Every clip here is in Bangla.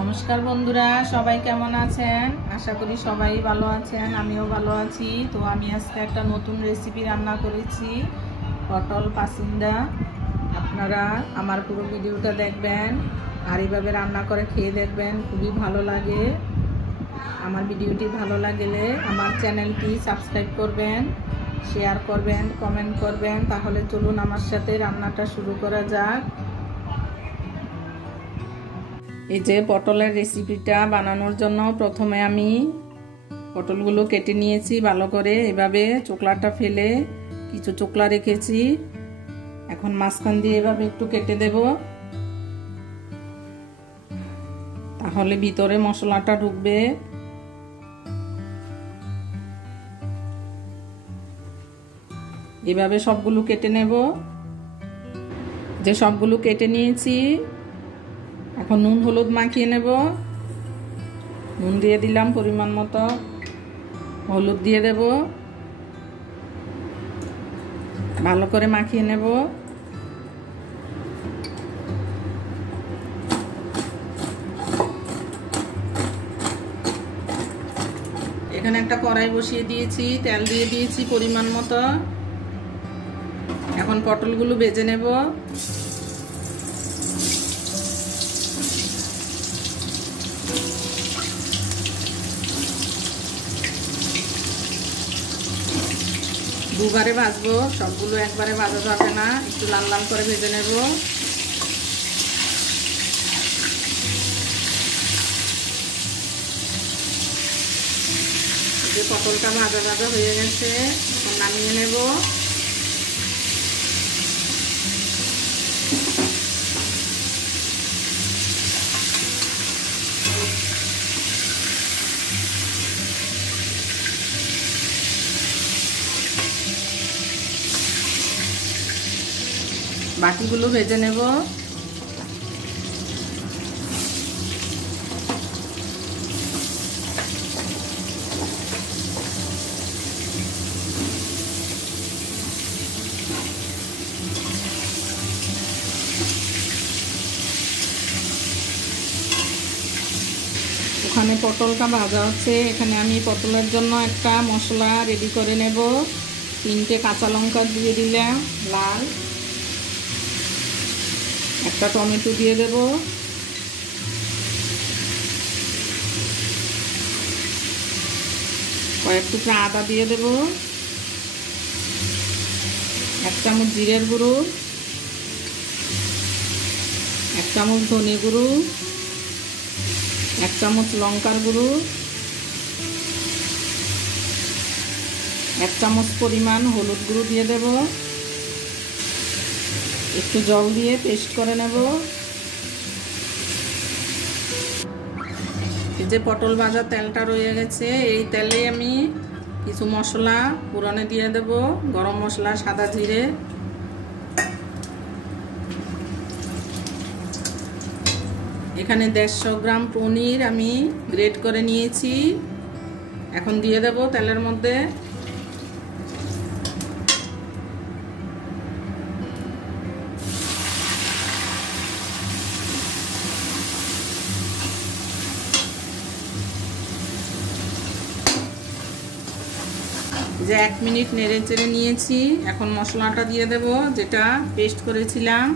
নমস্কার বন্ধুরা, সবাই কেমন আছেন? আশা করি সবাই ভালো আছেন, আমিও ভালো আছি। তো আমি আজকে একটা নতুন রেসিপি রান্না করেছি, পটল পাসিন্দা। আপনারা আমার পুরো ভিডিওটা দেখবেন আর এইভাবে রান্না করে খেয়ে দেখবেন, খুবই ভালো লাগে। আমার ভিডিওটি ভালো লাগলে আমার চ্যানেলটি সাবস্ক্রাইব করবেন, শেয়ার করবেন, কমেন্ট করবেন। তাহলে চলুন আমার সাথে রান্নাটা শুরু করা যাক। এই যে পটলের রেসিপিটা বানানোর জন্য প্রথমে আমি পটলগুলো কেটে নিয়েছি ভালো করে, এভাবে চোকলাটা ফেলে কিছু চোকলা রেখেছি। এখন মাঝখান দিয়ে এভাবে একটু কেটে দেব, তাহলে ভিতরে মশলাটা ঢুকবে। এভাবে সবগুলো কেটে নেব। যে সবগুলো কেটে নিয়েছি, এখন নুন হলুদ মাখিয়ে নেব। নুন দিয়ে দিলাম পরিমাণ মতো, হলুদ দিয়ে দেব, ভালো করে মাখিয়ে নেব। এখানে একটা কড়াই বসিয়ে দিয়েছি, তেল দিয়ে দিয়েছি পরিমাণ মতো। এখন পটলগুলো ভেজে নেব। দুবারে ভাজবো, সবগুলো একবারে ভাজা যাবে না, একটু লাল লাল করে ভেজে নেব। যে পটলটা ভাজা ভাজা হয়ে গেছে, এখন নামিয়ে নেব। বাকিগুলো ভেজে নেব। ওখানে পটলটা ভাজা হচ্ছে, এখানে আমি পটলের জন্য একটা মশলা রেডি করে নেব। 3টে কাঁচা লঙ্কা দিয়ে দিলাম লাল, একটা টমেটো দিয়ে দেব, কয়েক টুকরা আদা দিয়ে দেব, 1 চামচ জিরের গুঁড়ো, 1 চামচ ধনে গুঁড়ো, 1 চামচ লঙ্কার গুঁড়ো, 1 চামচ পরিমাণ হলুদ গুঁড়ো দিয়ে দেব। একটু জল দিয়ে পেস্ট করে নেব। এই যে পটল ভাজা তেলটা রয়ে গেছে, এই তেলে আমি কিছু মশলা ফোড়নে দিয়ে দেব। গরম মশলা, সাদা জিরে, এখানে 150 গ্রাম পনির আমি গ্রেট করে নিয়েছি, এখন দিয়ে দেব তেলের মধ্যে। যে 1 মিনিট নেড়ে চেড়ে নিয়েছি, এখন মশলাটা দিয়ে দেব যেটা পেস্ট করেছিলাম।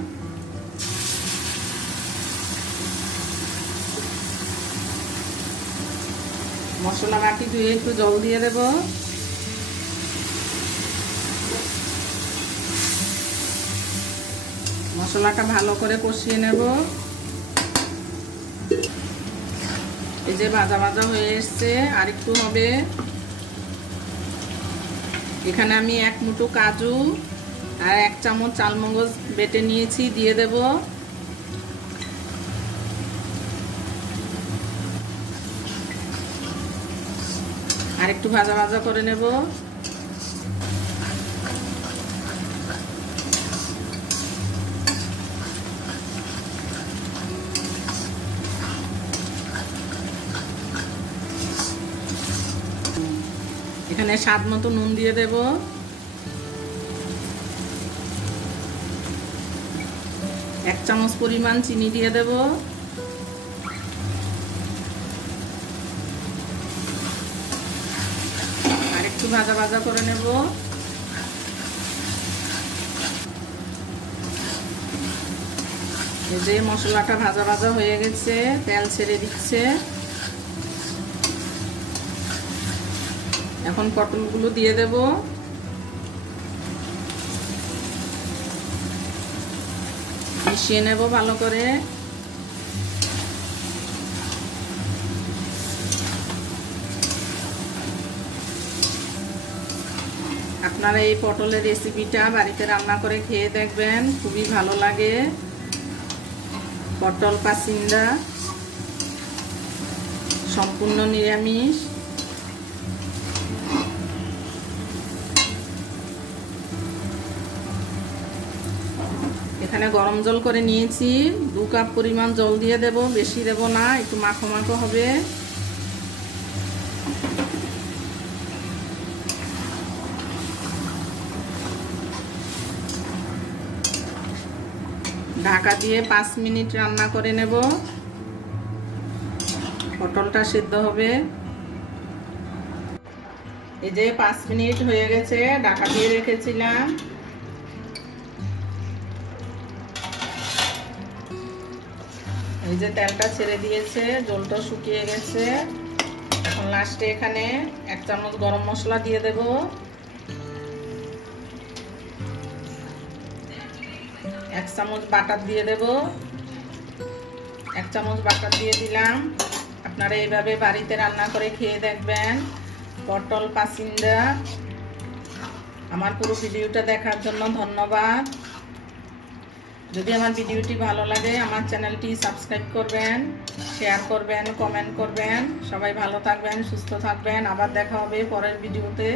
মশলা বাটি ধুয়ে একটু জল দিয়ে দেব। মশলাটা ভালো করে কষিয়ে নেব। এই যে ভাজা ভাজা হয়ে এসছে, আর একটু হবে। এখানে আমি 1 মুঠো কাজু আর 1 চামচ চালমগজ বেটে নিয়েছি, দিয়ে দেব। আর একটু ভাজা ভাজা করে নেব। এখানে স্বাদ মতো নুন দিয়ে দেব। 1 চামচ পরিমাণ চিনি দিয়ে দেব। ভাজা ভাজা করে নেব। এই যে মশলাটা ভাজা ভাজা হয়ে গেছে, তেল ছেড়ে দিচ্ছে। এখন পটলগুলো দিয়ে দেব। মিশিয়ে নেব ভালো করে। আপনারা এই পটলের রেসিপিটা বাড়িতে রান্না করে খেয়ে দেখবেন, খুবই ভালো লাগে। পটল পাসিন্দা সম্পূর্ণ নিরামিষ। এখানে গরম জল করে নিয়েছি, 2 কাপ পরিমাণ জল দিয়ে দেব, বেশি দেব না, একটু মাখো মাখো হবে। ঢাকা দিয়ে 5 মিনিট রান্না করে নেব। পটলটা সিদ্ধ হবে। এই যে 5 মিনিট হয়ে গেছে, ঢাকা দিয়ে রেখেছিলাম। এই যে তেলটা ছেড়ে দিয়েছে, জলটা শুকিয়ে গেছে। এখন লাস্টে এখানে 1 চামচ গরম মশলা দিয়ে দেব। 1 চামচ বাটার দিয়ে দেব। 1 চামচ বাটার দিয়ে দিলাম। আপনারা এইভাবে বাড়িতে রান্না করে খেয়ে দেখবেন, পটল পাসিন্দা। আমার পুরো ভিডিওটা দেখার জন্য ধন্যবাদ। যদি আমার ভিডিওটি ভালো লাগে আমার চ্যানেলটি সাবস্ক্রাইব করবেন, শেয়ার করবেন, কমেন্ট করবেন। সবাই ভালো থাকবেন, সুস্থ থাকবেন। আবার দেখা হবে পরের ভিডিওতে।